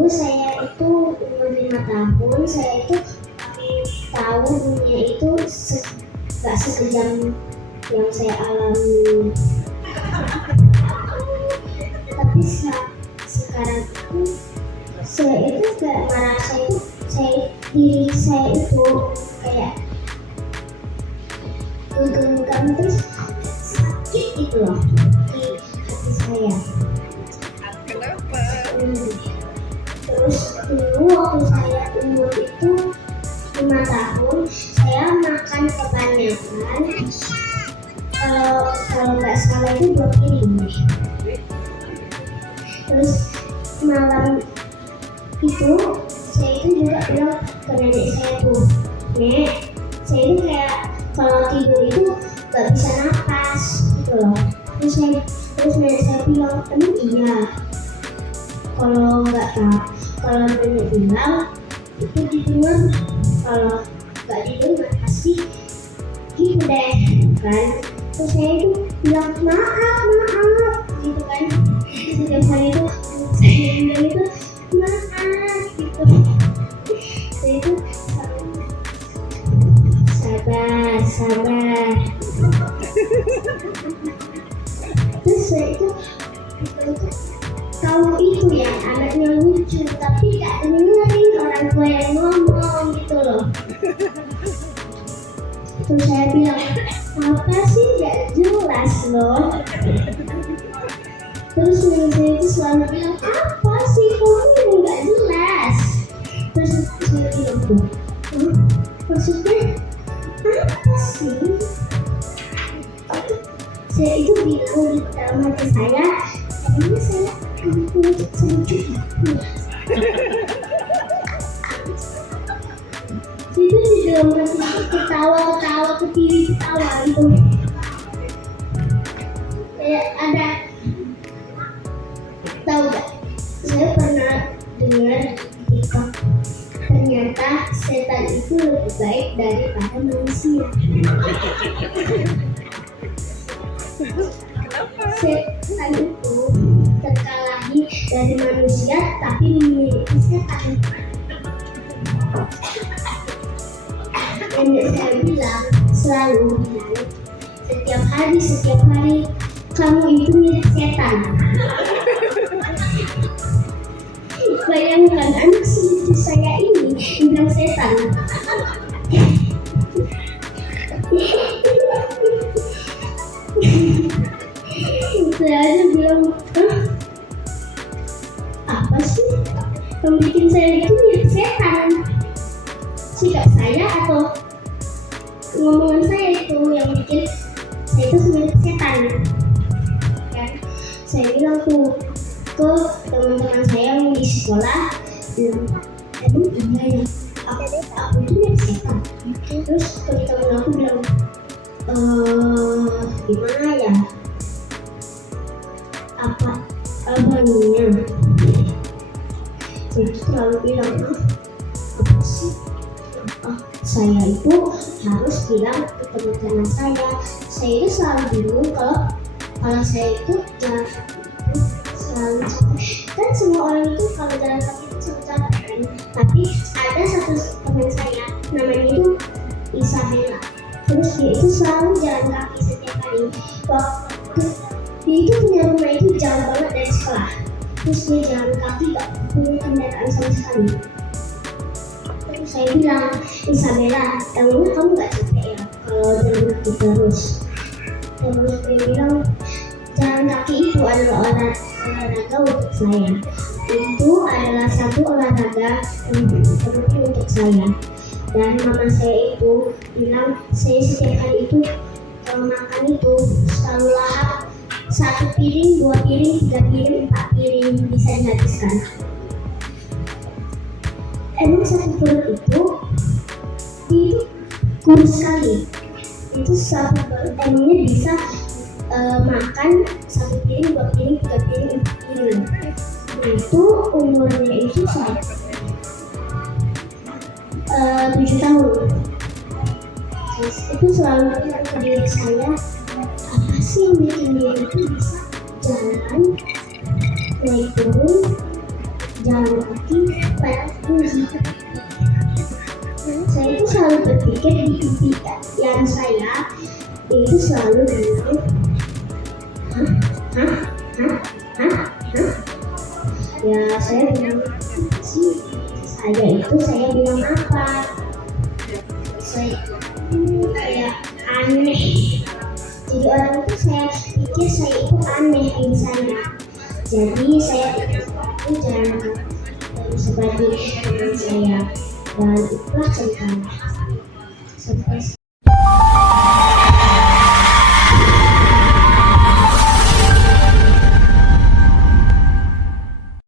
dulu saya itu umur 5 tahun, saya itu tahu dunia itu gak sekejam yang saya alami. Tapi sekarang itu saya itu kayak merasa itu diri saya itu kayak genggam terus sakit gitu loh di hati saya. Kenapa? Terus dulu waktu saya umur itu 5 tahun, saya makan kebanyakan. Kalau nggak salah itu 2 piring. Terus malam itu saya itu juga bilang ke nenek saya tuh, Nek, saya itu kayak kalau tidur itu nggak bisa napas gitu loh. Terus nenek saya bilang, emang iya? Kalau nenek bilang itu didengar, kalau nggak didengar pasti gitu deh kan. Terus saya itu bilang maaf gitu kan. Setiap hari itu saya bilang itu maaf gitu. Saya itu sabar. Terus saya itu kamu itu ya anaknya lucu tapi gak dengerin orang tua yang ngomong gitu loh. Terus saya bilang, apa sih gak jelas loh. Terus saya itu selalu bilang, apa sih kamu yang gak jelas. Terus saya bilang tuh, maksudnya apa sih? Saya itu bilang di dalam hati saya, emangnya saya lucu. Itu di dalam hati ketawa ke diri ketawa gitu. Kayak ada, tahu gak? Saya pernah dengar di TikTok, ternyata setan itu lebih baik daripada manusia. Setan itu terkalahi dari manusia tapi memiliki setan. Nenek saya bilang, selalu bilang, setiap hari kamu itu mirip setan. Bayangkan anak selucu saya ini bilang setan. Saya aja bilang, apa sih yang bikin saya itu mirip setan? Sikap saya atau ngomongan saya itu yang bikin saya itu mirip setan kan? Saya bilang tuh ke teman-teman saya yang di sekolah, bilang, emang iya ya aku itu mirip setan. Terus teman-teman aku bilang, gimana ya, abangnya. Saya itu selalu bilang, apa sih, saya itu harus bilang ke teman-teman saya itu selalu bingung kalau saya itu jalan selalu capek. Kan semua orang itu kalau jalan kaki itu selalu capek kan. Tapi ada satu teman saya namanya itu Isabella. Terus dia itu selalu jalan kaki setiap hari. Waktu dia itu punya rumah itu jauh banget dari sekolah. Terus dia jalan kaki gak punya kendaraan sama sekali. Terus saya bilang, Isabella, emangnya kamu gak capek ya kalau jalan kaki terus? Terus dia bilang, jalan kaki itu adalah olahraga untuk saya. Itu adalah satu olahraga yang penting untuk saya. Dan mama saya itu bilang, saya setiap hari itu kalau makan itu selalu lahap 1 piring, 2 piring, 3 piring, 4 piring bisa dihabiskan. Emang satu perut itu kurus sekali. Itu satu perut emangnya bisa makan 1 piring, 2 piring, 3 piring, 4 piring. Itu umurnya itu 7 tahun. Itu selalu bilang ke diri saya, apa sih yang bikin dia itu bisa jalan, naik turun, jalan kaki pagi. Saya itu selalu berpikir di impian saya itu selalu bilang, hah, hah, hah, hah, hah. Ya saya bilang sih, saya bilang apa? Saya kayak aneh. Jadi orang itu saya pikir saya itu aneh misalnya. Jadi saya itu jangan sebagai teman saya dan itulah ceritanya. Sampai